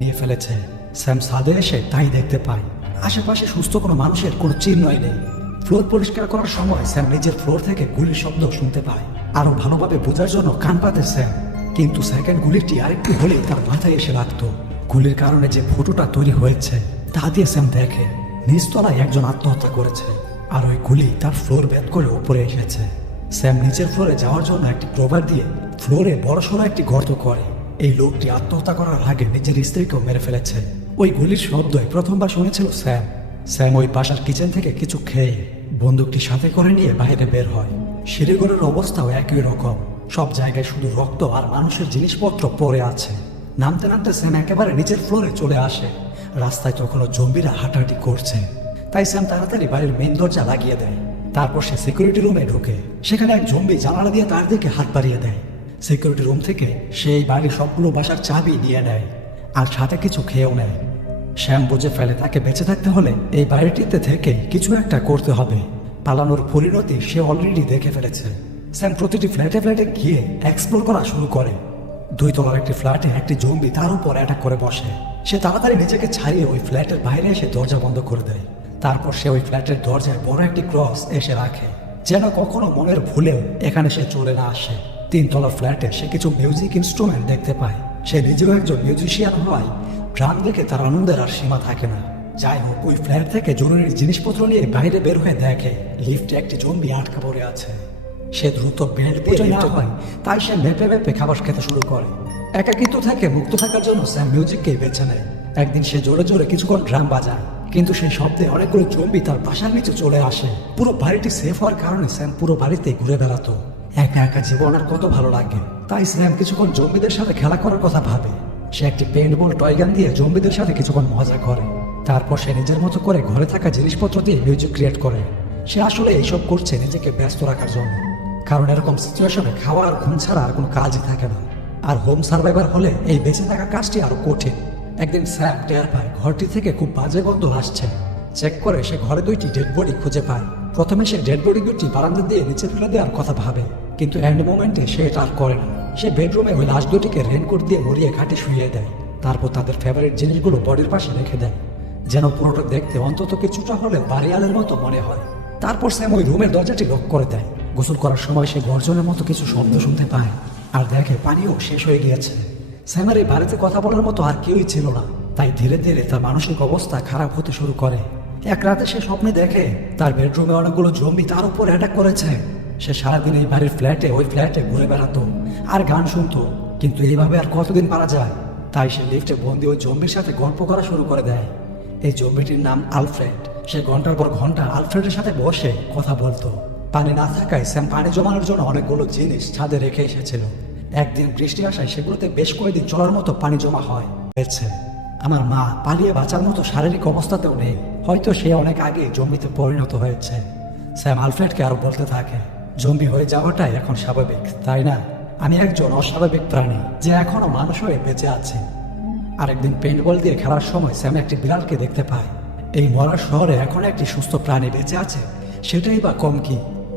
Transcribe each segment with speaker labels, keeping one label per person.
Speaker 1: নিয়ে ফেলেছে। স্যাম সাদে এসে তাই দেখতে পায়। আশেপাশে সুস্থ কোনো মানুষের কোনো চিহ্নই নেই। ফ্লোর পরিষ্কার করার সময় স্যাম নিজের ফ্লোর থেকে গুলির শব্দ শুনতে পায়। আরও ভালোভাবে বোঝার জন্য কান পাতে স্যাম। কিন্তু সেকেন্ড গুলিটি আরেকটু হলেই তার মাথায় এসে লাগতো। গুলির কারণে যে ফটোটা তৈরি হয়েছে, তা দিয়ে স্যাম দেখে। নিচতলায় একজন আত্মহত্যা করেছে। আর ওই গুলি তার ফ্লোর ভেদ করে উপরে এসেছে। স্যাম নিচের ফ্লোরে যাওয়ার জন্য একটি প্রভার দিয়ে ফ্লোরে বড়সড় একটি গর্ত করে। এই লোকটি আত্মহত্যা করার আগে নিজের স্ত্রীকেও মেরে ফেলেছে। ওই গুলির শব্দই প্রথমবার শুনেছিল স্যাম। স্যাম ওই বাসার কিচেন থেকে কিছু খেয়ে বন্দুকটি সাথে করে নিয়ে বাইরে বের হয়। সিঁড়িঘরের অবস্থাও একই রকম। সব জায়গায় শুধু রক্ত আর মানুষের জিনিসপত্র পড়ে আছে। নামতে নামতে স্যাম একেবারে নিচের ফ্লোরে চলে আসে। রাস্তায় তখনও জম্বিরা হাঁটাহাঁটি করছে। তাই স্যাম তাড়াতাড়ি বাড়ির মেন দরজা লাগিয়ে দেয়। তারপর সে সিকিউরিটি রুমে ঢোকে। সেখানে এক জম্বি জানালা দিয়ে তার দিকে হাত বাড়িয়ে দেয়। সিকিউরিটি রুম থেকে সেই বাড়ির সবগুলো বাসার চাবি নিয়ে নেয় আর সাথে কিছু খেয়েও নেয়। শ্যাম বুঝে ফেলে তাকে বেঁচে থাকতে হলে এই বাড়িটিতে থেকে কিছু একটা করতে হবে। পালানোর পরিণতি সে অলরেডি দেখে ফেলেছে। স্যাম প্রতিটি ফ্ল্যাটে ফ্ল্যাটে গিয়ে এক্সপ্লোর করা শুরু করে। দুই তলার একটি ফ্ল্যাটে একটি জম্বি তার উপর অ্যাটাক করে বসে। সে তাড়াতাড়ি নিজেকে ছাড়িয়ে ওই ফ্ল্যাটের বাইরে এসে দরজা বন্ধ করে দেয়। তারপর সে ওই ফ্ল্যাটের দরজায় বড় একটি ক্রস এসে রাখে, যেন কখনো মনের ভুলেও এখানে সে চলে না আসে। তিনতলা ফ্ল্যাটে সে কিছু মিউজিক ইনস্ট্রুমেন্ট দেখতে পায়। সে নিজেও একজন মিউজিশিয়ান হওয়ায় গ্রাম দেখে তার আনন্দের আর সীমা থাকে না। যাই হোক ওই ফ্ল্যাট থেকে জরুরি জিনিসপত্র নিয়ে বাইরে বের হয়ে দেখে লিফটে একটি জম্বি আটকা পড়ে আছে। সে দ্রুত বেল্ট দিয়ে না হয় তাই সে মেপে মেপে খাবার খেতে শুরু করে। একাকিত্ব থেকে মুক্ত থাকার জন্য স্যাম মিউজিককে বেছে নেয়। একদিন সে জোরে জোরে কিছুক্ষণ ড্রাম বাজায়। কিন্তু সেই শব্দে অনেকগুলো জম্বি তার বাসার নিচে চলে আসে। পুরো বাড়িটি সেফ হওয়ার কারণে স্যাম পুরো বাড়িতে ঘুরে বেড়াতো। একা একা জীবন আর কত ভালো লাগে। তাই স্যাম কিছুক্ষণ জম্বিদের সাথে খেলা করার কথা ভাবে। সে একটি পেন্ট বল টয় গান দিয়ে জম্বিদের সাথে কিছুক্ষণ মজা করে। তারপর সে নিজের মতো করে ঘরে থাকা জিনিসপত্র দিয়ে মিউজিক ক্রিয়েট করে। সে আসলে এইসব করছে নিজেকে ব্যস্ত রাখার জন্য। কারণ এরকম সিচুয়েশনে খাওয়া আর ঘুম ছাড়া আর কোনো কাজই থাকে না। আর হোম সার্ভাইভার হলে এই বেঁচে থাকা কাজটি আরও কঠিন। একদিন স্যাম টের পায় ঘরটি থেকে খুব বাজে গন্ধ আসছে। চেক করে সে ঘরে দুইটি ডেড বডি খুঁজে পায়। প্রথমে সে ডেড বডি দুটি বারান্দা দিয়ে নিচে ফেলে দেওয়ার কথা ভাবে। কিন্তু এন্ড মোমেন্টে সে এটা আর করে না। সে বেডরুমে ওই লাশ দুটিকে রেনকোট দিয়ে মরিয়ে ঘাটে শুয়ে দেয়। তারপর তাদের ফেভারিট জিনিসগুলো বডির পাশে রেখে দেয়। যেন পুরোটা দেখতে অন্তত কিছুটা হলে বাড়িয়ালের মতো মনে হয়। তারপর স্যাম ওই রুমের দরজাটি লক করে দেয়। গোসল করার সময় সে গর্জনের মতো কিছু শব্দ শুনতে পায়। আর দেখে পানিও শেষ হয়ে গিয়েছে। স্যামের এই বাড়িতে কথা বলার মতো আর কেউই ছিল না। তাই ধীরে ধীরে তার মানসিক অবস্থা খারাপ হতে শুরু করে। এক রাতে সে স্বপ্নে দেখে, তার বেডরুমে অনেকগুলো জম্বি তার উপর অ্যাটাক করেছে। সে সারাদিন এই বাড়ির ফ্ল্যাটে ওই ফ্ল্যাটে ঘুরে বেড়াতো আর গান শুনতো। কিন্তু এইভাবে আর কতদিন পারা যায়? তাই সে লিফটে বন্দি ওই জম্বির সাথে গল্প করা শুরু করে দেয়। এই জম্বিটির নাম আলফ্রেড। সে ঘণ্টার পর ঘণ্টা আলফ্রেডের সাথে বসে কথা বলতো। পানি না থাকায় স্যাম পানি জমানোর জন্য অনেকগুলো জিনিস ছাদে রেখে এসেছিল। একদিন বৃষ্টি আসায় সেগুলোতে বেশ কয়েকদিন চলার মতো পানি জমা হয়। হয়েছে আমার মা পালিয়ে বাঁচার মতো শারীরিক অবস্থাতেও নেই। হয়তো সে অনেক আগে জম্বিতে পরিণত হয়েছে। স্যাম আলফ্রেডকে আরও বলতে থাকে জম্বি হয়ে যাওয়াটাই এখন স্বাভাবিক, তাই না? আমি একজন অস্বাভাবিক প্রাণী যে এখনও মানুষ হয়ে বেঁচে আছে। আরেকদিন পেন্টবল দিয়ে খেলার সময় স্যাম একটি বিড়ালকে দেখতে পায়। এই মরা শহরে এখন একটি সুস্থ প্রাণী বেঁচে আছে, সেটাই বা কম কি?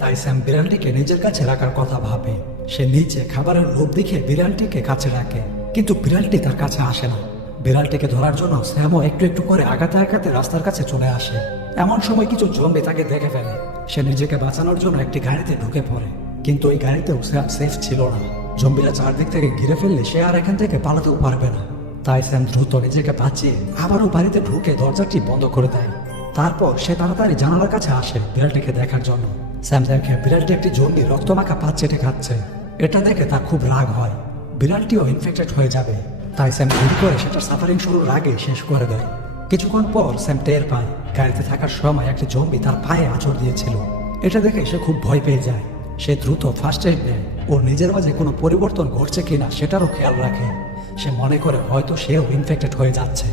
Speaker 1: তাই স্যাম বিড়ালটিকে নিজের কাছে রাখার কথা ভাবে। সে নিচে খাবারের লোভ দেখে বিড়ালটিকে কাছে রাখে, কিন্তু বিড়ালটি তার কাছে আসে না। বিড়ালটিকে ধরার জন্য শ্যামও একটু একটু করে আগাতে আগাতে রাস্তার কাছে চলে আসে। এমন সময় কিছু জম্বি তাকে দেখে ফেলে। সে নিজেকে বাঁচানোর জন্য একটি গাড়িতে ঢুকে পড়ে। কিন্তু ওই গাড়িতেও স্যাম সেফ ছিল না। জম্বিরা চারদিক থেকে ঘিরে ফেললে সে আর এখান থেকে পালাতেও পারবে না। তাই স্যাম দ্রুত নিজেকে বাঁচিয়ে আবারও বাড়িতে ঢুকে দরজাটি বন্ধ করে দেয়। তারপর সে তাড়াতাড়ি জানালার কাছে আসে বিড়ালটিকে দেখার জন্য। স্যাম দেখে বিড়ালটি একটি জম্বি রক্তমাখা পাত চেটে খাচ্ছে। এটা দেখে তার খুব রাগ হয়। বিড়ালটিও ইনফেক্টেড হয়ে যাবে। তাই স্যাম ঘুরি করে সেটা সাফারিং শুরুর আগে শেষ করে দেয়। কিছুক্ষণ পর স্যাম টের পায়, গাড়িতে থাকার সময় একটি জম্বি তার পায়ে আঁচড় দিয়েছিল। এটা দেখে সে খুব ভয় পেয়ে যায়। সে দ্রুত ফার্স্ট এড নেয়। ও নিজের মাঝে কোনো পরিবর্তন ঘটছে কিনা সেটারও খেয়াল রাখে। সে মনে করে হয়তো সেও ইনফেক্টেড হয়ে যাচ্ছে।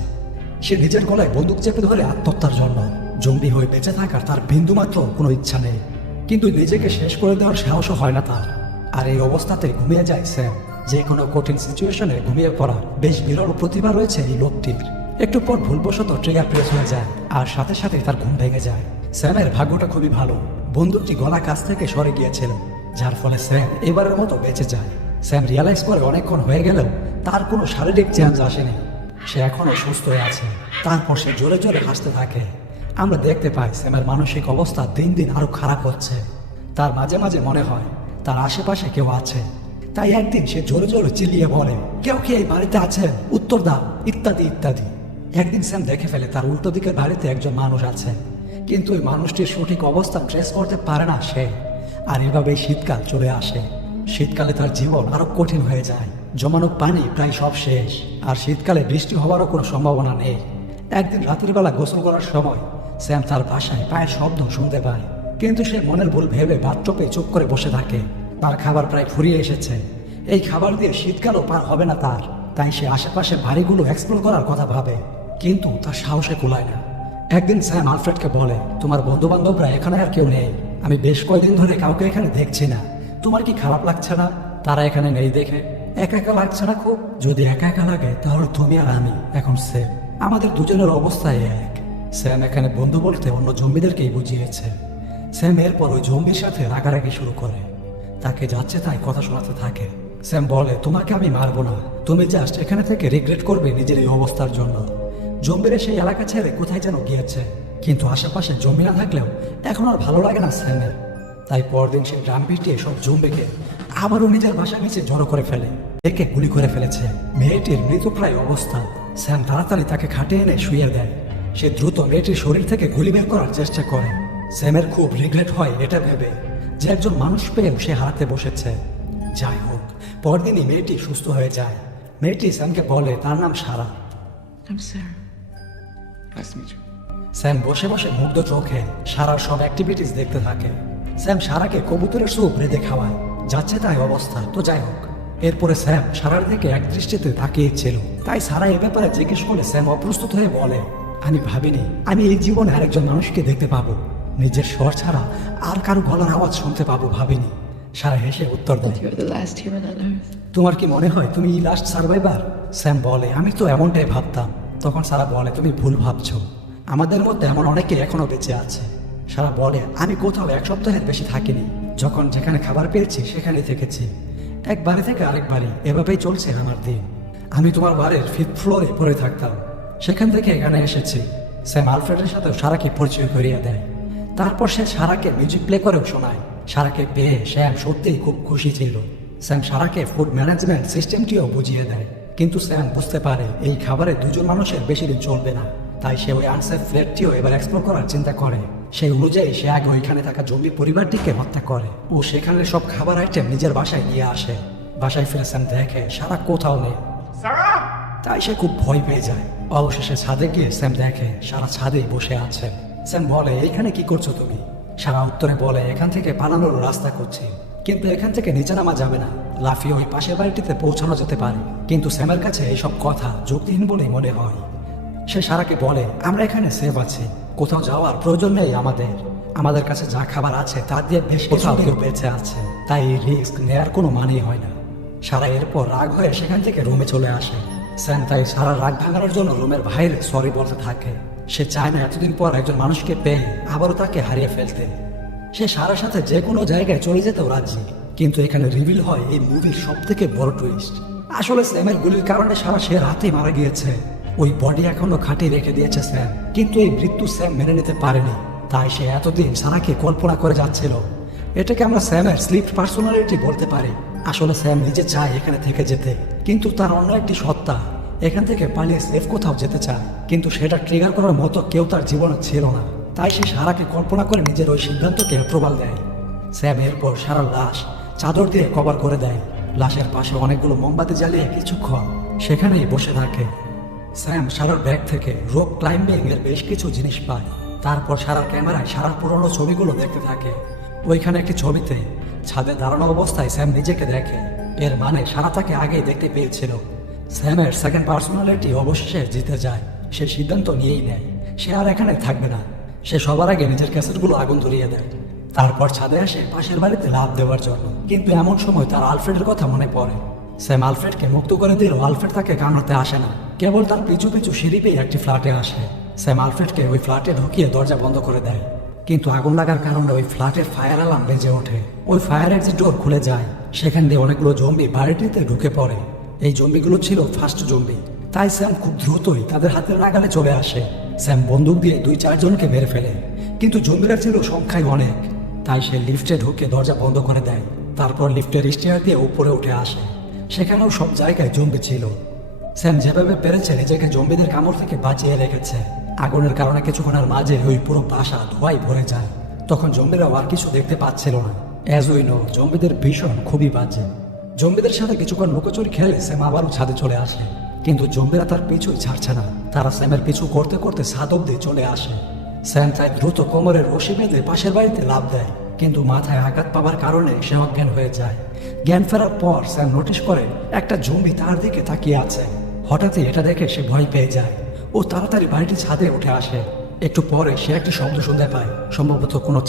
Speaker 1: সে নিজের গলায় বন্দুক চেপে ধরে আত্মহত্যার জন্য। জম্বি হয়ে বেঁচে থাকার তার বিন্দুমাত্র কোনো ইচ্ছা নেই। কিন্তু নিজেকে শেষ করে দেওয়ার সাহসও হয় না তার। আর এই অবস্থাতে ঘুমিয়ে যায় স্যাম। যে কোনো কঠিন সিচুয়েশনে ঘুমিয়ে পড়া বেশ বিরল প্রতিভা রয়েছে এই লোকটির। একটু পর ভুলবশত ট্রিগার প্রেস হয়ে যায় আর সাথে সাথে তার ঘুম ভেঙে যায়। স্যামের ভাগ্যটা খুবই ভালো। বন্দুকটি গলা কাছ থেকে সরে গিয়েছিল, যার ফলে স্যাম এবারের মতো বেঁচে যায়। স্যাম রিয়ালাইজ করে অনেকক্ষণ হয়ে গেলেও তার কোনো শারীরিক চেঞ্জ আসেনি। সে এখনও সুস্থ হয়ে আছে। তারপর সে জোরে জোরে হাসতে থাকে। আমরা দেখতে পাই স্যামের মানসিক অবস্থা দিন দিন আরও খারাপ হচ্ছে। তার মাঝে মাঝে মনে হয় তার আশেপাশে কেউ আছে। তাই একদিন সে জোরে জোরে চিল্লিয়ে বলে, কেউ কি এই বাড়িতে আছেন উত্তর দাও ইত্যাদি ইত্যাদি। একদিন স্যাম দেখে ফেলে তার উল্টো দিকের বাড়িতে একজন মানুষ আছে। কিন্তু ওই মানুষটির সঠিক অবস্থা ট্রেস করতে পারে না সে। আর এভাবেই শীতকাল চলে আসে। শীতকালে তার জীবন আরও কঠিন হয়ে যায়। জমানো পানি প্রায় সব শেষ। আর শীতকালে বৃষ্টি হওয়ারও কোনো সম্ভাবনা নেই। একদিন রাতের বেলা গোসল করার সময় স্যাম তার বাসায় পায়ের শব্দ শুনতে পায়। কিন্তু সে মনের ভুল ভেবে বাথটপে চুপ করে বসে থাকে। তার খাবার প্রায় ফুরিয়ে এসেছে। এই খাবার দিয়ে শীতকালও পার হবে না তার। তাই সে আশেপাশে বাড়িগুলো এক্সপ্লোর করার কথা ভাবে। কিন্তু তার সাহসে কুলায় না। একদিন স্যাম আলফ্রেডকে বলে, তোমার বন্ধু বান্ধবরা এখানে আর কেউ নেই। আমি বেশ কয়েকদিন ধরে কাউকে এখানে দেখছি না। তোমার কি খারাপ লাগছে না? তারা এখানে নেই দেখে। একা একা লাগছে না খুব? যদি একা একা লাগে, তাহলে তুমি আর আমি। এখন স্যাম, আমাদের দুজনের অবস্থায় এক। স্যাম এখানে বন্ধু বলতে অন্য জম্বিদেরকেই বুঝিয়েছে। স্যাম এরপর ওই জম্বির সাথে রাগারাগি শুরু করে। তাকে যাচ্ছে তাই কথা শোনাতে থাকে। স্যাম বলে, তোমাকে আমি মারবো না। তুমি জাস্ট এখানে থেকে রিগ্রেট করবে নিজের এই অবস্থার জন্য। জম্বিরা সেই এলাকা ছেড়ে কোথায় যেন গিয়েছে। কিন্তু আশেপাশে জম্বি না থাকলেও এখন আর ভালো লাগে না স্যামের। তাই পরদিন সে ড্রাম পিটিয়ে সব জম্বিকে আবারও নিজের বাসা নিচে জড়ো করে ফেলে। একে গুলি করে ফেলেছে। মেয়েটির মৃতপ্রায় অবস্থা। স্যাম তাড়াতাড়ি তাকে খাটে এনে শুয়ে দেয়। সে দ্রুত মেয়েটির শরীর থেকে গুলি বের করার চেষ্টা করে। স্যামের খুব রিগ্রেট হয় এটা ভেবে। যে একজন মানুষ পেয়েও সে হারাতে বসেছে। যাই হোক পরদিনই মেয়েটি সুস্থ হয়ে যায়। মেয়েটি স্যামকে বলে তার নাম সারা. স্যাম বসে বসে মুগ্ধ চোখে সারার সব অ্যাক্টিভিটিস দেখতে থাকে। স্যাম সারাকে কবুতরের স্যুপ রেঁধে খাওয়ায়। যাচ্ছে তাই অবস্থা। তো যাই হোক এরপরে স্যাম সারার দিকে এক দৃষ্টিতে তাকিয়েছিল। তাই সারা এ ব্যাপারে জিজ্ঞেস করে স্যাম অপ্রস্তুত হয়ে বলে আমি ভাবিনি আমি এই জীবনে আরেকজন মানুষকে দেখতে পাবো। নিজের স্বর ছাড়া আর কারও গলার আওয়াজ শুনতে পাবো ভাবিনি। সারা হেসে উত্তর দেয়. তোমার কি মনে হয় তুমি লাস্ট সার্ভাইভার স্যাম বলে আমি তো এমনটাই ভাবতাম। তখন সারা বলে তুমি ভুল ভাবছ। আমাদের মধ্যে এমন অনেকে এখনও বেঁচে আছে। সারা বলে আমি কোথাও এক সপ্তাহের বেশি থাকিনি। যখন যেখানে খাবার পেয়েছি সেখানে থেকেছি। এক বাড়ি থেকে আরেক বাড়ি এভাবেই চলছে আমার দিন। আমি তোমার বাড়ির ফিফথ ফ্লোরে পড়ে থাকতাম। সেখান থেকে এখানে এসেছি। স্যাম আলফ্রেডের সাথে সারাকে পরিচয় করিয়ে দেয়। তারপর সে সারাকে মিউজিক প্লে করেও শোনায়। সারাকে পেয়ে স্যাম সত্যিই খুব খুশি ছিল। স্যাম সারাকে ফুড ম্যানেজমেন্ট সিস্টেমটিও বুঝিয়ে দেয়। কিন্তু স্যাম বুঝতে পারে এই খাবারে দুজন মানুষের বেশি দিন চলবে না। তাই সে ওই আনসেফ ফ্লেটটিও এবার এক্সপ্লোর করার চিন্তা করে। সেই অনুযায়ী সে আগে ওইখানে থাকা জমি পরিবারটিকে হত্যা করে। ও সেখানে সব খাবার আইটেম নিজের বাসায় নিয়ে আসে। বাসায় ফিরে স্যাম দেখে সারা কোথাও নেই। তাই সে খুব ভয় পেয়ে যায়। অবশেষে ছাদে গিয়ে স্যাম দেখে সারা ছাদে বসে আছে। স্যাম বলে এইখানে কি করছ তুমি? সারা উত্তরে বলে এখান থেকে পালানোর রাস্তা করছি। কিন্তু এখান থেকে নিচে নামা যাবে না। লাফিয়ে ওই পাশের বাড়িটিতে পৌঁছানো যেতে পারে। কিন্তু স্যামের কাছে এইসব কথা যুক্তিহীন বলেই মনে হয়। সে সারাকে বলে আমরা এখানে সেফ আছি। কোথাও যাওয়ার প্রয়োজন নেই আমাদের। আমাদের কাছে যা খাবার আছে তা দিয়ে বেশ কোথাও কেউ বেঁচে আছে। তাই রিস্ক নেওয়ার কোনো মানেই হয় না। সারা এরপর রাগ হয়ে সেখান থেকে রুমে চলে আসে। স্যাম তাই সারা রাগ ভাঙানোর জন্য রুমের বাইরে সরি বলতে থাকে। সে চায় না এতদিন পর একজন মানুষকে পেয়ে আবারও তাকে হারিয়ে ফেলতে। সে সারার সাথে যে কোনো জায়গায় চলে যেতেও রাজি। কিন্তু এখানে রিভিল হয় এই মুভির সব থেকে বড় টুইস্ট আসলে স্যামের গুলির কারণে সারা সে রাতেই মারা গিয়েছে। ওই বডি এখনও খাটে রেখে দিয়েছে স্যাম। কিন্তু এই মৃত্যু স্যাম মেনে নিতে পারেনি। তাই সে এতদিন সারাকে কল্পনা করে যাচ্ছিল। এটাকে আমরা স্যামের স্লিপ পার্সোনালিটি বলতে পারি। আসলে স্যাম নিজে চায় এখানে থেকে যেতে। কিন্তু তার অন্য একটি সত্তা এখান থেকে পালিয়ে সেফ কোথাও যেতে চায়। কিন্তু সেটা ট্রিগার করার মতো কেউ তার জীবনে ছিল না। তাই সে সারাকে কল্পনা করে নিজের ওই সিদ্ধান্তকে প্রবাল দেয়। স্যাম এরপর সারা লাশ চাদর দিয়ে কভার করে দেয়। লাশের পাশে অনেকগুলো মোমবাতি জ্বালিয়ে কিছুক্ষণ সেখানেই বসে থাকে। স্যাম সারার ব্যাগ থেকে রোপ ক্লাইম্বিং এর বেশ কিছু জিনিস পায়। তারপর সারা ক্যামেরায় সারা পুরনো ছবিগুলো দেখতে থাকে। ওইখানে একটি ছবিতে ছাদে দাঁড়ানো অবস্থায় স্যাম নিজেকে দেখে। এর মানে সারা তাকে আগেই দেখতে পেয়েছিল। স্যামের সেকেন্ড পার্সোনালিটি অবশেষে জিতে যায়। সে সিদ্ধান্ত নিয়েই নেয়। সে আর এখানে থাকবে না। সে সবার আগে নিজের ক্যাসেটগুলো আগুন ধরিয়ে দেয়। তারপর ছাদে আসে পাশের বাড়িতে লাভ দেওয়ার জন্য। কিন্তু এমন সময় তার আলফ্রেডের কথা মনে পড়ে। স্যাম আলফ্রেডকে মুক্ত করে দিলেও আলফ্রেড তাকে কামড়াতে আসে না। কেবল তার পিছু পিছু সিঁড়ি পেয়ে একটি ফ্ল্যাটে আসে। স্যাম আলফ্রেডকে ওই ফ্ল্যাটে ঢুকিয়ে দরজা বন্ধ করে দেয়। কিন্তু আগুন লাগার কারণে ওই ফ্ল্যাটের ফায়ার অ্যালার্ম বেজে ওঠে। ওই ফায়ার এক্সিট ডোর খুলে যায়, সেখান দিয়ে অনেকগুলো জম্বি বাড়িটিতে ঢুকে পড়ে। এই জম্বিগুলো ছিল ফার্স্ট জম্বি তাই স্যাম খুব দ্রুতই তাদের হাতের নাগালে চলে আসে। স্যাম বন্দুক দিয়ে দুই চারজনকে মেরে ফেলে। কিন্তু জম্বিরা ছিল সংখ্যায় অনেক। তাই সে লিফটে ঢুকে দরজা বন্ধ করে দেয়। তারপর লিফটের স্টেয়ার দিয়ে উপরে উঠে আসে। সেখানেও সব জায়গায় জম্বি ছিল। স্যাম যেভাবে পেরেছে নিজেকে জম্বিদের কামড় থেকে বাঁচিয়ে রেখেছে। আগুনের কারণে কিছুক্ষণের মাঝে ওই পুরো বাসা ধোয়ায় ভরে যায়। তখন জম্বিরাও আর কিছু দেখতে পাচ্ছিল না। অ্যাজ উই নো জম্বিদের ভীষণ খুবই বাজে। জম্বিদের সাথে কিছুক্ষণ লুকোচুরি খেলে স্যাম আবারও ছাদে চলে আসে। কিন্তু জম্বিরা তার পিছুই ছাড়ছে না। তারা স্যামের পিছু করতে করতে ছাদ অব্দি চলে আসে। স্যাম তাই দ্রুত কোমরের রশি বেঁধে পাশের বাড়িতে লাভ দেয়। কিন্তু মাথায় আঘাত পাওয়ার কারণে সে অজ্ঞান হয়ে যায়। জ্ঞান ফেরার পর স্যাম নোটিশ করে, একটা জম্বি তার দিকে তাকিয়ে আছে। হঠাৎই এটা দেখে সে ভয় পেয়ে যায় ও তাড়াতাড়ি বাড়িটি ছাদে উঠে আসে। একটু পরে সে একটি শব্দ শুনতে পায়, সম্ভবত কোনো